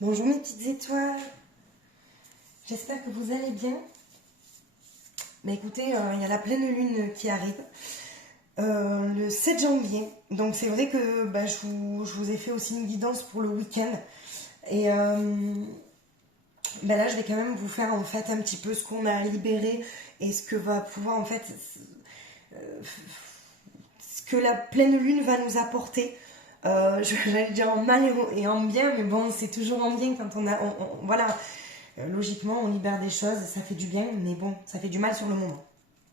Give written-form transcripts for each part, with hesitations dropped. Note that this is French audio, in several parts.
Bonjour mes petites étoiles, j'espère que vous allez bien. Mais écoutez, il y a la pleine lune qui arrive le 7 janvier. Donc c'est vrai que je vous ai fait aussi une guidance pour le week-end. Et là je vais quand même vous faire en fait un petit peu ce qu'on a libéré et ce que va pouvoir en fait, ce que la pleine lune va nous apporter. J'allais dire en mal et en bien, mais bon, c'est toujours en bien quand voilà. Logiquement, on libère des choses, ça fait du bien, mais bon, ça fait du mal sur le moment.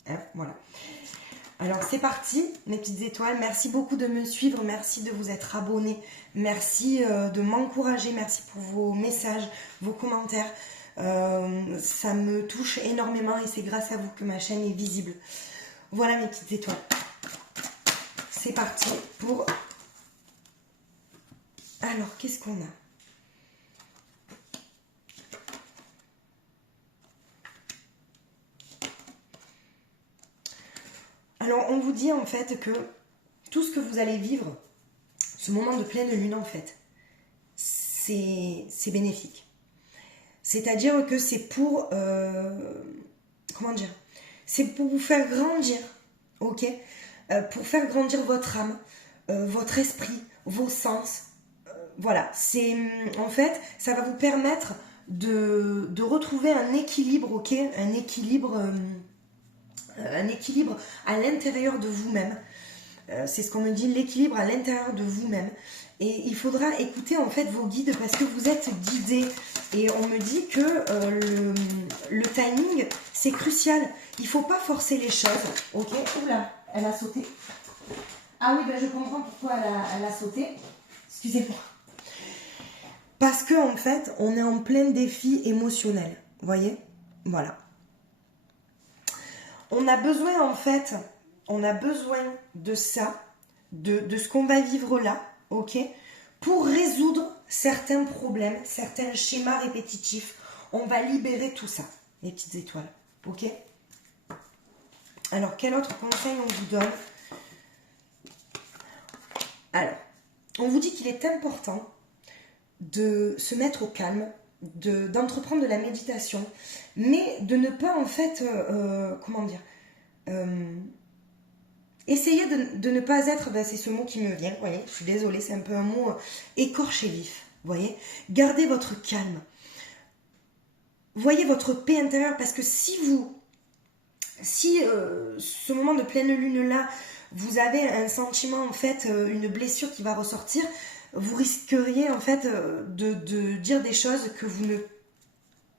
Hein, voilà. Alors c'est parti, mes petites étoiles. Merci beaucoup de me suivre, merci de vous être abonnés, merci de m'encourager, merci pour vos messages, vos commentaires. Ça me touche énormément et c'est grâce à vous que ma chaîne est visible. Voilà mes petites étoiles. C'est parti pour... Alors, qu'est-ce qu'on a ? Alors, on vous dit en fait que tout ce que vous allez vivre, ce moment de pleine lune en fait, c'est bénéfique. C'est-à-dire que c'est pour... comment dire ? C'est pour vous faire grandir, ok ? Pour faire grandir votre âme, votre esprit, vos sens. Voilà, c'est... En fait, ça va vous permettre de retrouver un équilibre, ok ? Un équilibre à l'intérieur de vous-même. C'est ce qu'on me dit, l'équilibre à l'intérieur de vous-même. Et il faudra écouter en fait vos guides parce que vous êtes guidés. Et on me dit que le timing, c'est crucial. Il ne faut pas forcer les choses. Ok. Oula, elle a sauté. Ah oui, je comprends pourquoi elle a sauté. Excusez-moi. Parce que en fait, on est en plein défi émotionnel. Vous voyez ? Voilà. On a besoin en fait, de ça, de ce qu'on va vivre là, ok, pour résoudre certains problèmes, certains schémas répétitifs. On va libérer tout ça, les petites étoiles, ok. Alors, quel autre conseil on vous donne ? Alors, on vous dit qu'il est important de se mettre au calme, d'entreprendre de la méditation, mais de ne pas en fait, comment dire, essayez de ne pas être, c'est ce mot qui me vient, vous voyez, je suis désolée, c'est un peu un mot écorché vif, vous voyez, gardez votre calme, voyez votre paix intérieure, parce que si ce moment de pleine lune là, vous avez un sentiment en fait, une blessure qui va ressortir, vous risqueriez en fait de dire des choses que vous ne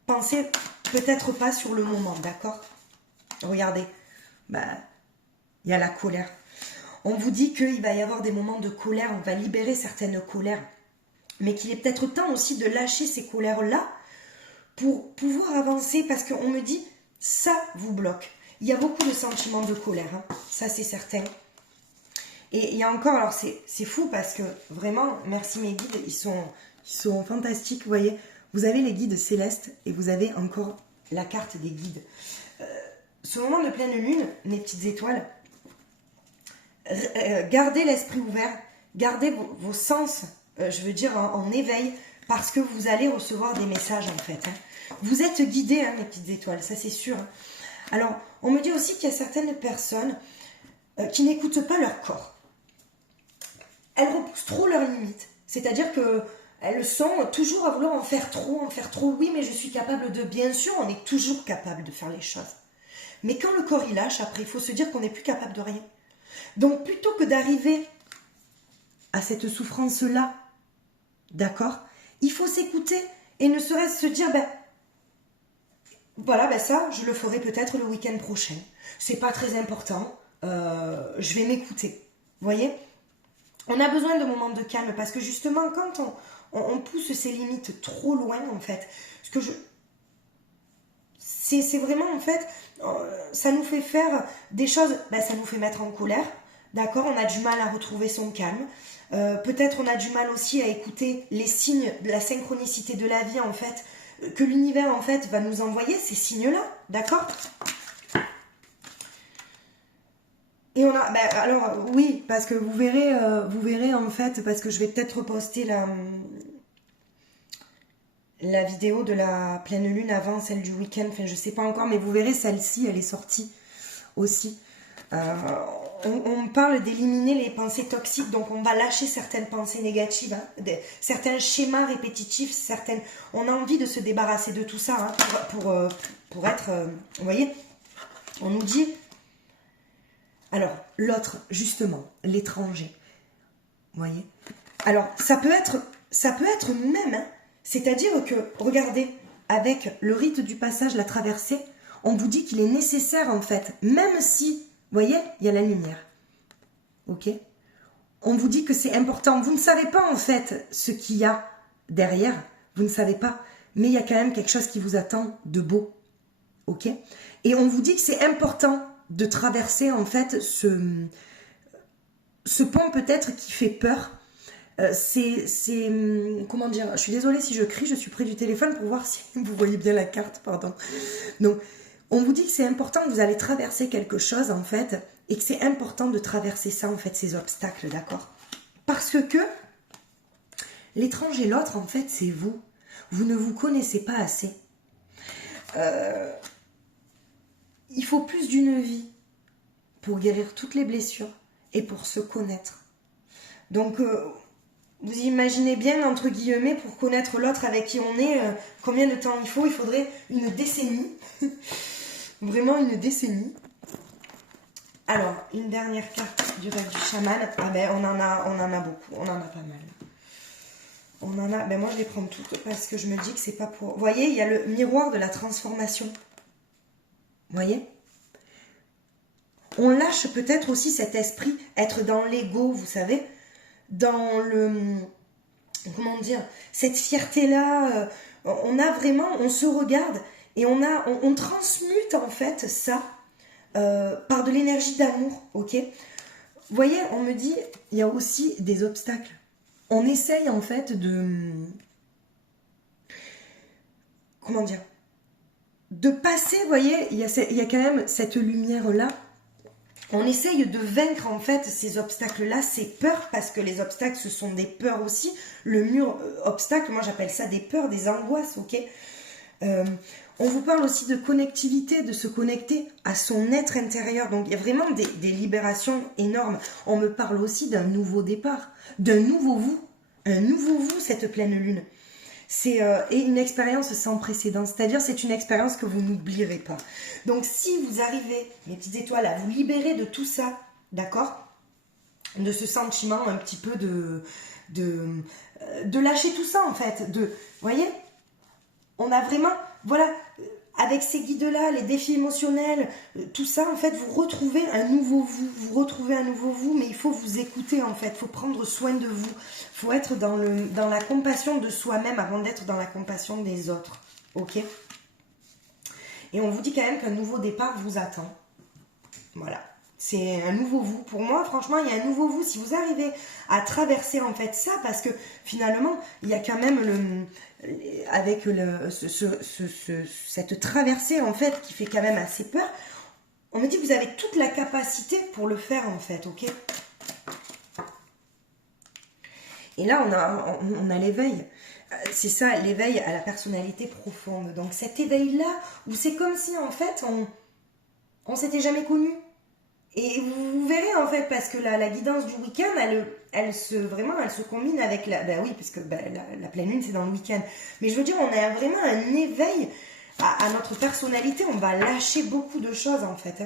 pensez peut-être pas sur le moment, d'accord ? Regardez, il y a la colère. On vous dit qu'il va y avoir des moments de colère, on va libérer certaines colères, mais qu'il est peut-être temps aussi de lâcher ces colères-là pour pouvoir avancer, parce qu'on me dit, ça vous bloque. Il y a beaucoup de sentiments de colère, hein, ça c'est certain. Et il y a encore, alors c'est fou parce que vraiment, merci mes guides, ils sont fantastiques, vous voyez. Vous avez les guides célestes et vous avez encore la carte des guides. Ce moment de pleine lune, mes petites étoiles, gardez l'esprit ouvert, gardez vos sens, je veux dire, en éveil, parce que vous allez recevoir des messages en fait. Hein. Vous êtes guidés, hein, mes petites étoiles, ça c'est sûr. Hein. Alors, on me dit aussi qu'il y a certaines personnes qui n'écoutent pas leur corps. Elles repoussent trop leurs limites. C'est-à-dire qu'elles sont toujours à vouloir en faire trop. Oui, mais je suis capable de... Bien sûr, on est toujours capable de faire les choses. Mais quand le corps il lâche, après, il faut se dire qu'on n'est plus capable de rien. Donc, plutôt que d'arriver à cette souffrance-là, d'accord, il faut s'écouter et ne serait-ce se dire, voilà, ça, je le ferai peut-être le week-end prochain. C'est pas très important, je vais m'écouter. Vous voyez ? On a besoin de moments de calme parce que justement, quand on pousse ses limites trop loin, en fait, c'est vraiment, en fait, ça nous fait faire des choses, ça nous fait mettre en colère, d'accord ? On a du mal à retrouver son calme. Peut-être on a du mal aussi à écouter les signes de la synchronicité de la vie, en fait, que l'univers, en fait, va nous envoyer, ces signes-là, d'accord ? Et on a, alors oui, parce que vous verrez en fait, parce que je vais peut-être reposter la vidéo de la pleine lune avant celle du week-end. Enfin, je sais pas encore, mais vous verrez, celle-ci, elle est sortie aussi. On parle d'éliminer les pensées toxiques, donc on va lâcher certaines pensées négatives, hein, certains schémas répétitifs, on a envie de se débarrasser de tout ça, hein, pour être, vous voyez, on nous dit, alors l'autre, justement, l'étranger, vous voyez, alors ça peut être même, hein, c'est-à-dire que, regardez, avec le rite du passage, la traversée, on vous dit qu'il est nécessaire en fait, même si, vous voyez, il y a la lumière. Ok? On vous dit que c'est important. Vous ne savez pas en fait ce qu'il y a derrière. Vous ne savez pas. Mais il y a quand même quelque chose qui vous attend de beau. Ok? Et on vous dit que c'est important de traverser en fait ce pont peut-être qui fait peur. Comment dire? Je suis désolée si je crie, je suis près du téléphone pour voir si vous voyez bien la carte, pardon. Donc, on vous dit que c'est important, que vous allez traverser quelque chose, en fait, et que c'est important de traverser ça, en fait, ces obstacles, d'accord? Parce que l'étranger, l'autre, en fait, c'est vous. Vous ne vous connaissez pas assez. Il faut plus d'une vie pour guérir toutes les blessures et pour se connaître. Donc, vous imaginez bien, entre guillemets, pour connaître l'autre avec qui on est, combien de temps il faut? Il faudrait une décennie. Vraiment une décennie. Alors, une dernière carte du rêve du chaman. Ah ben, on en a beaucoup. On en a pas mal. Ben moi, je les prends toutes parce que je me dis que c'est pas pour... Vous voyez, il y a le miroir de la transformation. Vous voyez? On lâche peut-être aussi cet esprit, être dans l'ego, vous savez, dans le... Comment dire? Cette fierté-là, on se regarde et on transmute en fait ça par de l'énergie d'amour, ok? Vous voyez, on me dit, il y a aussi des obstacles. On essaye en fait comment dire? De passer, vous voyez, il y a quand même cette lumière-là. On essaye de vaincre en fait ces obstacles-là, ces peurs, parce que les obstacles, ce sont des peurs aussi. Le mur obstacle, moi j'appelle ça des peurs, des angoisses, ok? On vous parle aussi de connectivité, de se connecter à son être intérieur. Donc il y a vraiment des libérations énormes. On me parle aussi d'un nouveau départ, d'un nouveau vous. Un nouveau vous, cette pleine lune. C'est une expérience sans précédent. C'est-à-dire c'est une expérience que vous n'oublierez pas. Donc si vous arrivez, mes petites étoiles, à vous libérer de tout ça, d'accord? De ce sentiment un petit peu de lâcher tout ça en fait. Vous voyez? On a vraiment, voilà, avec ces guides-là, les défis émotionnels, tout ça, en fait, vous retrouvez un nouveau vous, mais il faut vous écouter, en fait, il faut prendre soin de vous, il faut être dans la compassion de soi-même avant d'être dans la compassion des autres, ok? Et on vous dit quand même qu'un nouveau départ vous attend, voilà. C'est un nouveau vous. Pour moi, franchement, il y a un nouveau vous. Si vous arrivez à traverser en fait ça, parce que finalement, il y a quand même cette traversée en fait qui fait quand même assez peur. On me dit que vous avez toute la capacité pour le faire en fait, ok? Et là, on a l'éveil. C'est ça, l'éveil à la personnalité profonde. Donc cet éveil-là, où c'est comme si en fait, on s'était jamais connu. Et vous verrez en fait, parce que la guidance du week-end, elle se combine avec ben oui, puisque la pleine lune c'est dans le week-end. Mais je veux dire, on a vraiment un éveil à notre personnalité, on va lâcher beaucoup de choses en fait.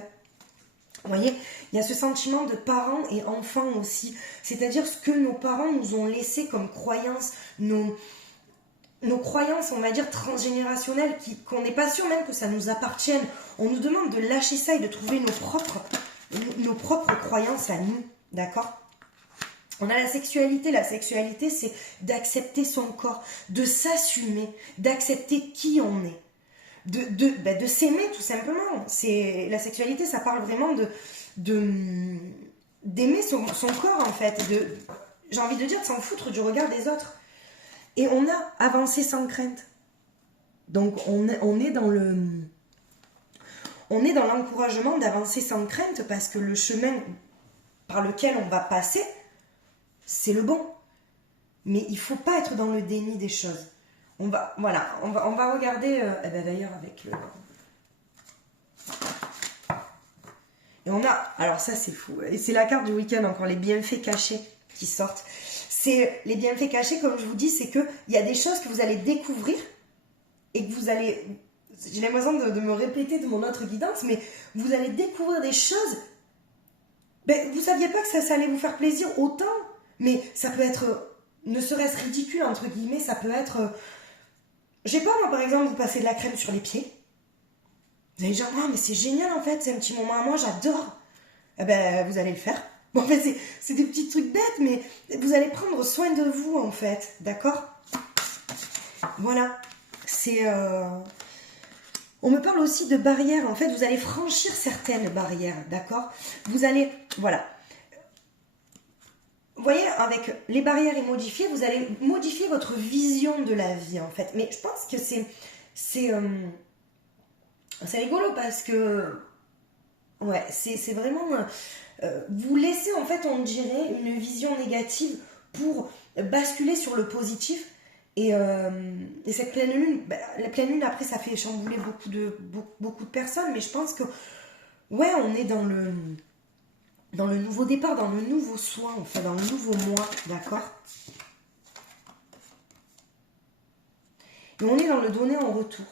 Vous voyez, il y a ce sentiment de parents et enfants aussi. C'est-à-dire ce que nos parents nous ont laissé comme croyances, nos croyances, on va dire, transgénérationnelles, qu'on n'est pas sûr même que ça nous appartienne. On nous demande de lâcher ça et de trouver nos propres croyances à nous, d'accord? On a la sexualité c'est d'accepter son corps, de s'assumer, d'accepter qui on est, de s'aimer tout simplement. La sexualité, ça parle vraiment d'aimer son corps en fait, j'ai envie de dire de s'en foutre du regard des autres. Et on a avancé sans crainte. Donc on est dans l'encouragement d'avancer sans crainte parce que le chemin par lequel on va passer, c'est le bon. Mais il ne faut pas être dans le déni des choses. Voilà, on va regarder, eh ben d'ailleurs avec le... Et on a, alors ça c'est fou, et c'est la carte du week-end encore, les bienfaits cachés qui sortent. C'est les bienfaits cachés, comme je vous dis, c'est qu'il y a des choses que vous allez découvrir et que vous allez, j'ai l'impression de me répéter de mon autre guidance, mais vous allez découvrir des choses, ben, vous saviez pas que ça allait vous faire plaisir autant, mais ça peut être, ne serait-ce ridicule, entre guillemets, ça peut être, je sais pas moi par exemple, vous passez de la crème sur les pieds, vous allez dire, oh, mais c'est génial en fait, c'est un petit moment à moi, j'adore. Eh ben, vous allez le faire. Bon, en fait, c'est des petits trucs bêtes, mais vous allez prendre soin de vous en fait, d'accord? Voilà, c'est... On me parle aussi de barrières, en fait, vous allez franchir certaines barrières, d'accord? Vous allez, voilà. Vous voyez, avec les barrières et modifier, vous allez modifier votre vision de la vie, en fait. Mais je pense que c'est rigolo parce que, ouais, c'est vraiment... vous laissez, en fait, on dirait, une vision négative pour basculer sur le positif. Et cette pleine lune, bah, la pleine lune, après, ça fait chambouler beaucoup de personnes. Mais je pense que, ouais, on est dans le nouveau départ, dans le nouveau soi, enfin, dans le nouveau moi, d'accord? Et on est dans le donner en retour.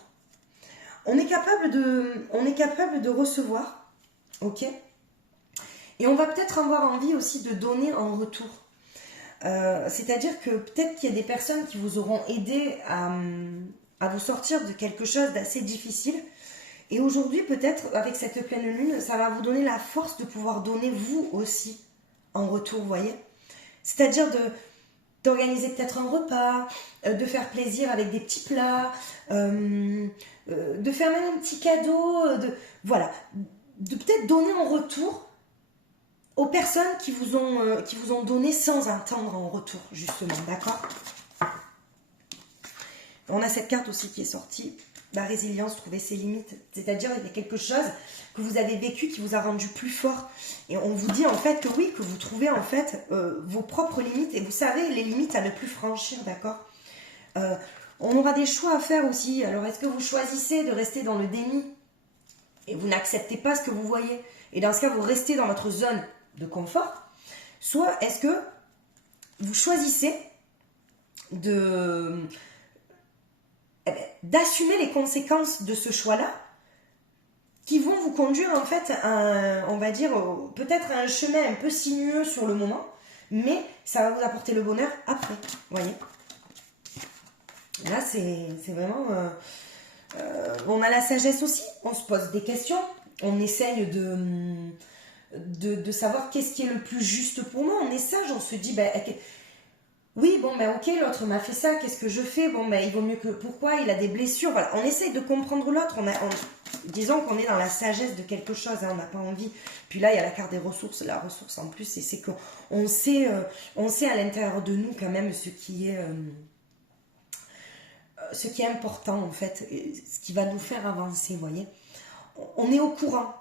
On est capable de recevoir, ok? Et on va peut-être avoir envie aussi de donner en retour. C'est-à-dire que peut-être qu'il y a des personnes qui vous auront aidé à vous sortir de quelque chose d'assez difficile. Et aujourd'hui, peut-être, avec cette pleine lune, ça va vous donner la force de pouvoir donner vous aussi en retour, vous voyez. C'est-à-dire d'organiser peut-être un repas, de faire plaisir avec des petits plats, de faire même un petit cadeau, voilà, de peut-être donner en retour aux personnes qui vous ont donné sans attendre en retour, justement, d'accord? On a cette carte aussi qui est sortie, la résilience, trouver ses limites, c'est-à-dire il y a quelque chose que vous avez vécu qui vous a rendu plus fort. Et on vous dit en fait que oui, que vous trouvez en fait vos propres limites, et vous savez les limites à ne plus franchir, d'accord? On aura des choix à faire aussi. Alors est-ce que vous choisissez de rester dans le déni et vous n'acceptez pas ce que vous voyez, et dans ce cas vous restez dans votre zone de confort, soit est-ce que vous choisissez d'assumer les conséquences de ce choix-là qui vont vous conduire en fait on va dire, peut-être à un chemin un peu sinueux sur le moment, mais ça va vous apporter le bonheur après, vous voyez. Là, c'est vraiment... on a la sagesse aussi, on se pose des questions, on essaye de savoir qu'est-ce qui est le plus juste pour moi. On est sage, on se dit, ben, oui, bon, ben ok, l'autre m'a fait ça, qu'est-ce que je fais? Bon, ben il vaut mieux que... Pourquoi? Il a des blessures, voilà. On essaye de comprendre l'autre, disons qu'on est dans la sagesse de quelque chose, hein, on n'a pas envie. Puis là, il y a la carte des ressources, la ressource en plus, c'est qu'on sait, on sait à l'intérieur de nous quand même ce qui est important en fait, ce qui va nous faire avancer, vous voyez. On est au courant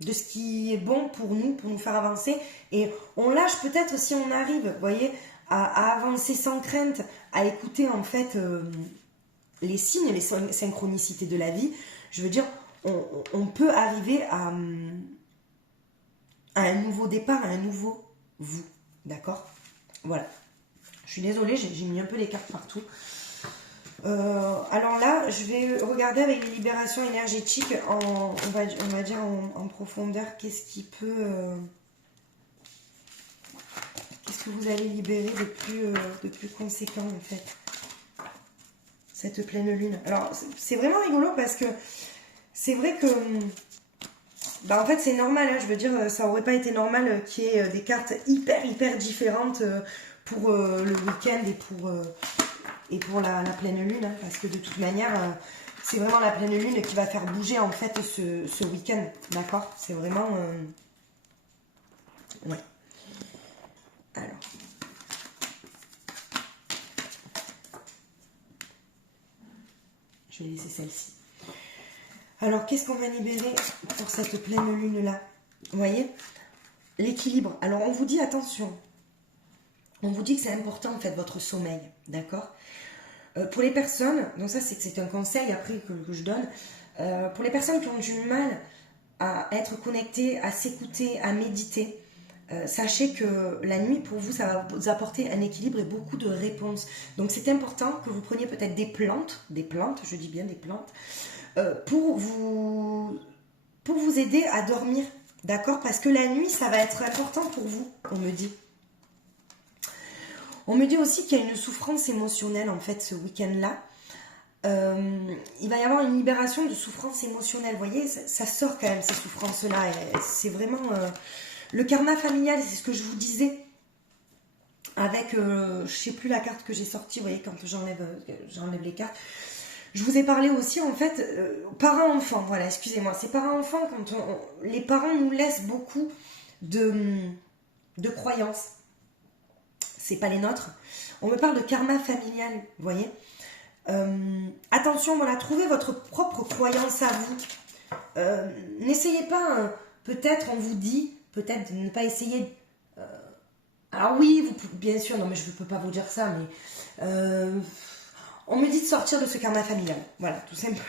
de ce qui est bon pour nous faire avancer, et on lâche peut-être si on arrive, vous voyez, à avancer sans crainte, à écouter en fait les signes, les synchronicités de la vie. Je veux dire, on peut arriver à un nouveau départ, à un nouveau vous, d'accord? Voilà. Je suis désolée, j'ai mis un peu les cartes partout. Alors là, je vais regarder avec les libérations énergétiques, on va dire en profondeur, qu'est-ce qui peut... qu'est-ce que vous allez libérer de plus conséquent en fait, cette pleine lune. Alors c'est vraiment rigolo parce que c'est vrai que... Bah en fait c'est normal, hein, je veux dire, ça aurait pas été normal qu'il y ait des cartes hyper différentes pour le week-end et pour la pleine lune, hein, parce que de toute manière, c'est vraiment la pleine lune qui va faire bouger en fait ce week-end, d'accord? C'est vraiment... Ouais. Alors... Je vais laisser celle-ci. Alors, qu'est-ce qu'on va libérer pour cette pleine lune-là? Vous voyez? L'équilibre. Alors, on vous dit, attention, on vous dit que c'est important, en fait, votre sommeil, d'accord? Pour les personnes, donc ça c'est un conseil après que je donne, pour les personnes qui ont du mal à être connectées, à s'écouter, à méditer, sachez que la nuit pour vous ça va vous apporter un équilibre et beaucoup de réponses. Donc c'est important que vous preniez peut-être des plantes, je dis bien des plantes, pour vous aider à dormir, d'accord? Parce que la nuit ça va être important pour vous, on me dit. On me dit aussi qu'il y a une souffrance émotionnelle en fait ce week-end-là. Il va y avoir une libération de souffrance émotionnelle. Vous voyez, ça sort quand même ces souffrances-là. C'est vraiment le karma familial, c'est ce que je vous disais. Avec, je sais plus la carte que j'ai sortie, vous voyez, quand j'enlève les cartes. Je vous ai parlé aussi en fait, parents-enfants, voilà, excusez-moi. C'est parents-enfants, quand les parents nous laissent beaucoup de croyances. C'est pas les nôtres. On me parle de karma familial, vous voyez. Attention, voilà, trouvez votre propre croyance à vous. N'essayez pas, peut-être on vous dit, peut-être de ne pas essayer. Alors oui, bien sûr, non mais je ne peux pas vous dire ça, mais on me dit de sortir de ce karma familial. Voilà, tout simplement.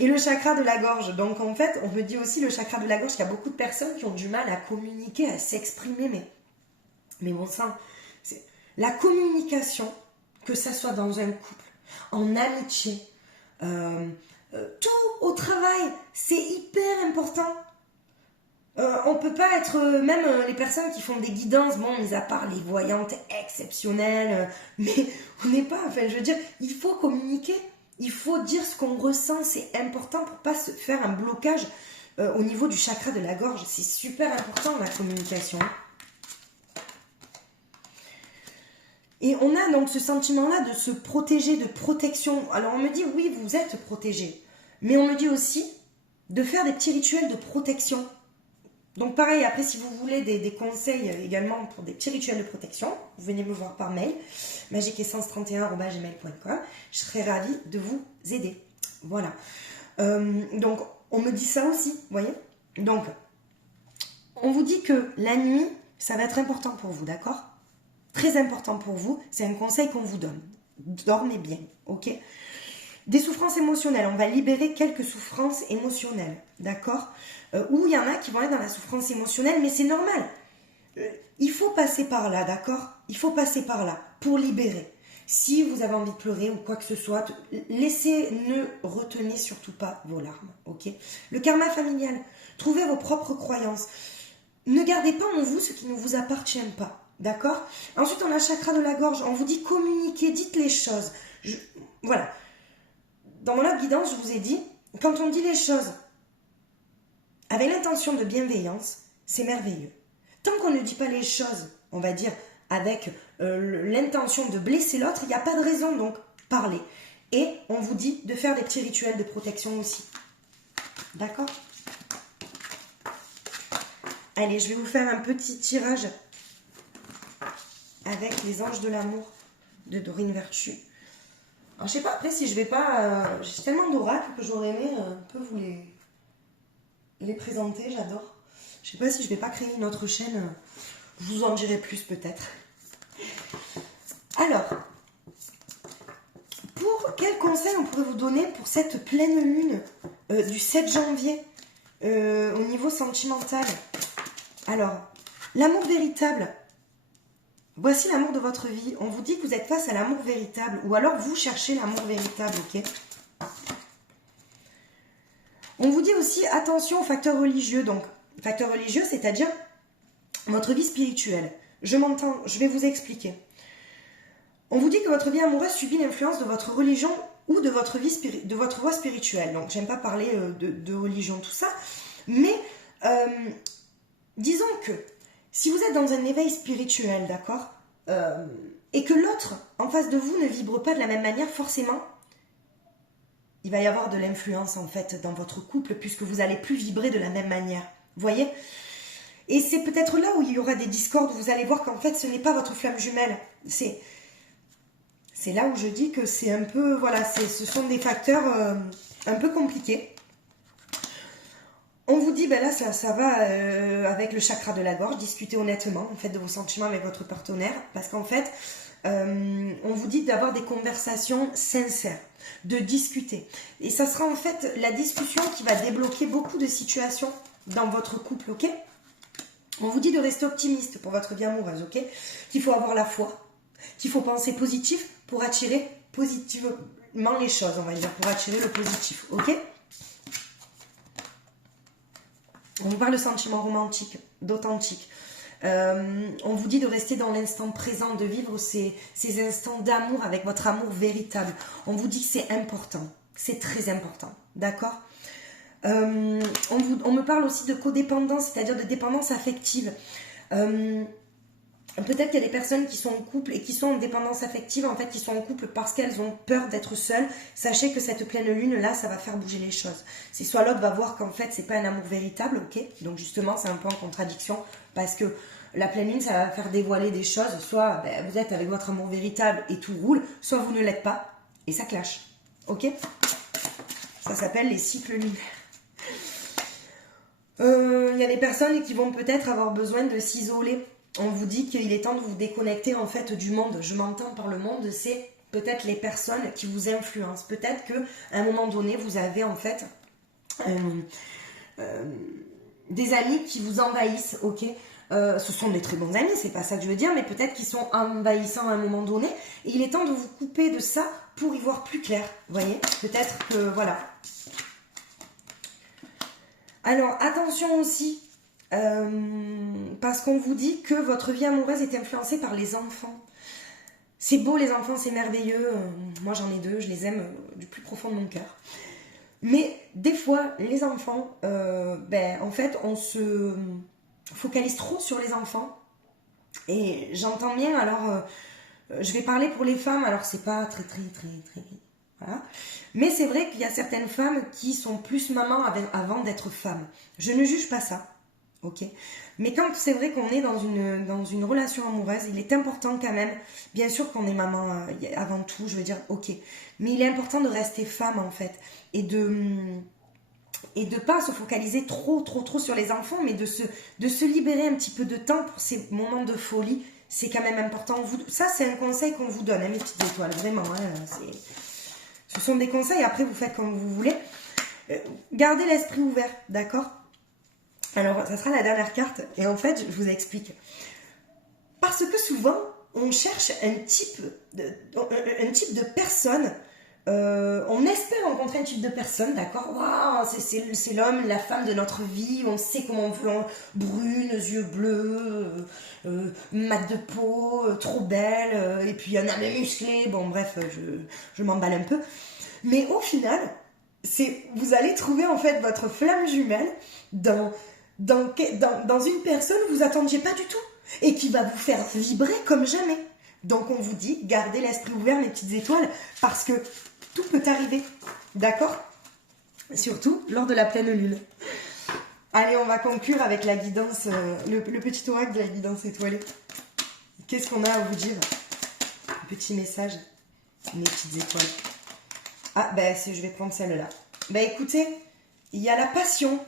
Et le chakra de la gorge. Donc en fait, on me dit aussi le chakra de la gorge, qu'il y a beaucoup de personnes qui ont du mal à communiquer, à s'exprimer, mais bon sang, c'est la communication, que ça soit dans un couple, en amitié, tout au travail, c'est hyper important. On peut pas être, même les personnes qui font des guidances, bon, mis à part les voyantes exceptionnelles, mais on n'est pas, enfin je veux dire, il faut communiquer, il faut dire ce qu'on ressent, c'est important pour pas se faire un blocage au niveau du chakra de la gorge, c'est super important la communication. Et on a donc ce sentiment-là de se protéger, de protection. Alors on me dit, oui, vous êtes protégé. Mais on me dit aussi de faire des petits rituels de protection. Donc pareil, après si vous voulez des conseils également pour des petits rituels de protection, vous venez me voir par mail, magiqueessence31@gmail.com. Je serai ravie de vous aider. Voilà. Donc on me dit ça aussi, vous voyez. Donc on vous dit que la nuit, ça va être important pour vous, d'accord ? Très important pour vous, c'est un conseil qu'on vous donne. Dormez bien, ok ? Des souffrances émotionnelles, on va libérer quelques souffrances émotionnelles, d'accord ? Ou il y en a qui vont être dans la souffrance émotionnelle, mais c'est normal. Il faut passer par là, d'accord ? Il faut passer par là pour libérer. Si vous avez envie de pleurer ou quoi que ce soit, ne retenez surtout pas vos larmes, ok ? Le karma familial, trouvez vos propres croyances. Ne gardez pas en vous ce qui ne vous appartient pas. D'accord ? Ensuite, on a le chakra de la gorge. On vous dit communiquer, dites les choses. Voilà. Dans mon arbre guidance, je vous ai dit, quand on dit les choses avec l'intention de bienveillance, c'est merveilleux. Tant qu'on ne dit pas les choses, on va dire, avec l'intention de blesser l'autre, il n'y a pas de raison, donc parlez. Et on vous dit de faire des petits rituels de protection aussi. D'accord ? Allez, je vais vous faire un petit tirage avec les anges de l'amour de Dorine Virtue. Alors je sais pas après si je vais pas... j'ai tellement d'oracles que j'aurais aimé un peu vous les présenter, j'adore. Je sais pas si je vais pas créer une autre chaîne, je vous en dirai plus peut-être. Alors, quel conseil on pourrait vous donner pour cette pleine lune du 7 janvier au niveau sentimental? Alors, l'amour véritable. Voici l'amour de votre vie. On vous dit que vous êtes face à l'amour véritable. Ou alors vous cherchez l'amour véritable, ok? On vous dit aussi attention aux facteurs religieux. Donc, facteurs religieux, c'est-à-dire votre vie spirituelle. Je vais vous expliquer. On vous dit que votre vie amoureuse subit l'influence de votre religion ou de votre voie spirituelle. Donc, j'aime pas parler de religion, tout ça. Mais, disons que si vous êtes dans un éveil spirituel, d'accord, et que l'autre en face de vous ne vibre pas de la même manière, forcément, il va y avoir de l'influence en fait dans votre couple puisque vous n'allez plus vibrer de la même manière. Vous voyez ? Et c'est peut-être là où il y aura des discordes, où vous allez voir qu'en fait ce n'est pas votre flamme jumelle. C'est là où je dis que c'est un peu, voilà, ce sont des facteurs un peu compliqués. On vous dit, ben là, ça va avec le chakra de la gorge, discutez honnêtement en fait, de vos sentiments avec votre partenaire, parce qu'en fait, On vous dit d'avoir des conversations sincères, de discuter. Et ça sera en fait la discussion qui va débloquer beaucoup de situations dans votre couple, ok? On vous dit de rester optimiste pour votre vie amoureuse, ok? Qu'il faut avoir la foi, qu'il faut penser positif pour attirer positivement les choses, on va dire, pour attirer le positif, ok? On vous parle de sentiments romantiques, d'authentique. On vous dit de rester dans l'instant présent, de vivre ces instants d'amour avec votre amour véritable. On vous dit que c'est important, c'est très important, d'accord? On me parle aussi de codépendance, c'est-à-dire de dépendance affective. Peut-être qu'il y a des personnes qui sont en couple et qui sont en dépendance affective, en fait, qui sont en couple parce qu'elles ont peur d'être seules. Sachez que cette pleine lune là, ça va faire bouger les choses. C'est soit l'autre va voir qu'en fait, c'est pas un amour véritable, ok? Donc justement, c'est un peu en contradiction parce que la pleine lune, ça va faire dévoiler des choses. Soit vous êtes avec votre amour véritable et tout roule, soit vous ne l'êtes pas et ça clash, ok? Ça s'appelle les cycles lunaires. Il y a des personnes qui vont peut-être avoir besoin de s'isoler. On vous dit qu'il est temps de vous déconnecter en fait du monde. Je m'entends par le monde, c'est peut-être les personnes qui vous influencent. Peut-être qu'à un moment donné, vous avez en fait des amis qui vous envahissent, ok? Ce sont des très bons amis, c'est pas ça que je veux dire, mais peut-être qu'ils sont envahissants à un moment donné. Et il est temps de vous couper de ça pour y voir plus clair, vous voyez? Peut-être que, voilà. Alors, attention aussi, parce qu'on vous dit que votre vie amoureuse est influencée par les enfants. C'est beau les enfants, c'est merveilleux. Moi j'en ai 2, je les aime du plus profond de mon cœur. Mais des fois, les enfants, en fait, on se focalise trop sur les enfants. Et j'entends bien, alors, je vais parler pour les femmes, alors c'est pas très, voilà. Mais c'est vrai qu'il y a certaines femmes qui sont plus mamans avant d'être femmes. Je ne juge pas ça. Ok, mais quand c'est vrai qu'on est dans une relation amoureuse, il est important quand même, bien sûr qu'on est maman avant tout, je veux dire, ok, mais il est important de rester femme en fait, et de pas se focaliser trop sur les enfants, mais de se libérer un petit peu de temps pour ces moments de folie, c'est quand même important. Ça c'est un conseil qu'on vous donne, hein, mes petites étoiles, vraiment, hein, ce sont des conseils, après vous faites comme vous voulez. Gardez l'esprit ouvert, d'accord? Alors, ça sera la dernière carte, et en fait, je vous explique. Parce que souvent, on cherche un type de personne, on espère rencontrer un type de personne, d'accord? Waouh, c'est l'homme, la femme de notre vie, on sait comment on veut, brune, yeux bleus, mat de peau, trop belle, et puis un âme musclé, bon bref, je m'emballe un peu. Mais au final, vous allez trouver en fait votre flamme jumelle dans une personne que vous attendiez pas du tout et qui va vous faire vibrer comme jamais. Donc on vous dit, gardez l'esprit ouvert, mes petites étoiles, parce que tout peut arriver, d'accord? Surtout lors de la pleine lune. Allez, on va conclure avec la guidance, le petit oracle de la guidance étoilée. Qu'est-ce qu'on a à vous dire? Un petit message, mes petites étoiles. Ah, je vais prendre celle-là. Écoutez, il y a la passion.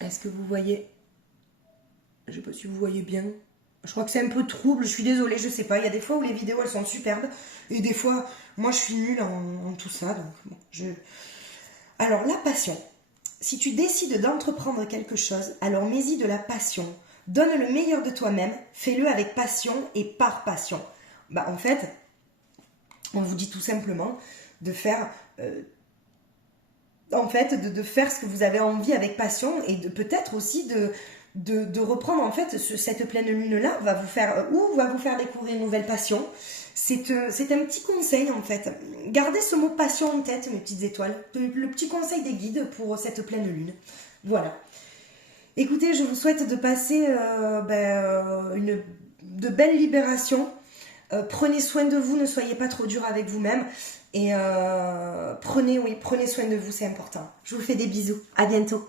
Est-ce que vous voyez? Je sais pas si vous voyez bien. Je crois que c'est un peu trouble, je suis désolée, je sais pas. Il y a des fois où les vidéos elles sont superbes et des fois, moi je suis nulle en tout ça. Donc bon, Alors la passion. Si tu décides d'entreprendre quelque chose, alors mets-y de la passion. Donne le meilleur de toi-même, fais-le avec passion et par passion. En fait, on vous dit tout simplement de faire... de faire ce que vous avez envie avec passion et peut-être aussi de reprendre en fait cette pleine lune là va vous faire découvrir une nouvelle passion. C'est un petit conseil en fait. Gardez ce mot passion en tête, mes petites étoiles. Le petit conseil des guides pour cette pleine lune. Voilà. Écoutez, je vous souhaite de passer de belles libérations. Prenez soin de vous, ne soyez pas trop dur avec vous-même. Et prenez soin de vous, c'est important. Je vous fais des bisous. À bientôt.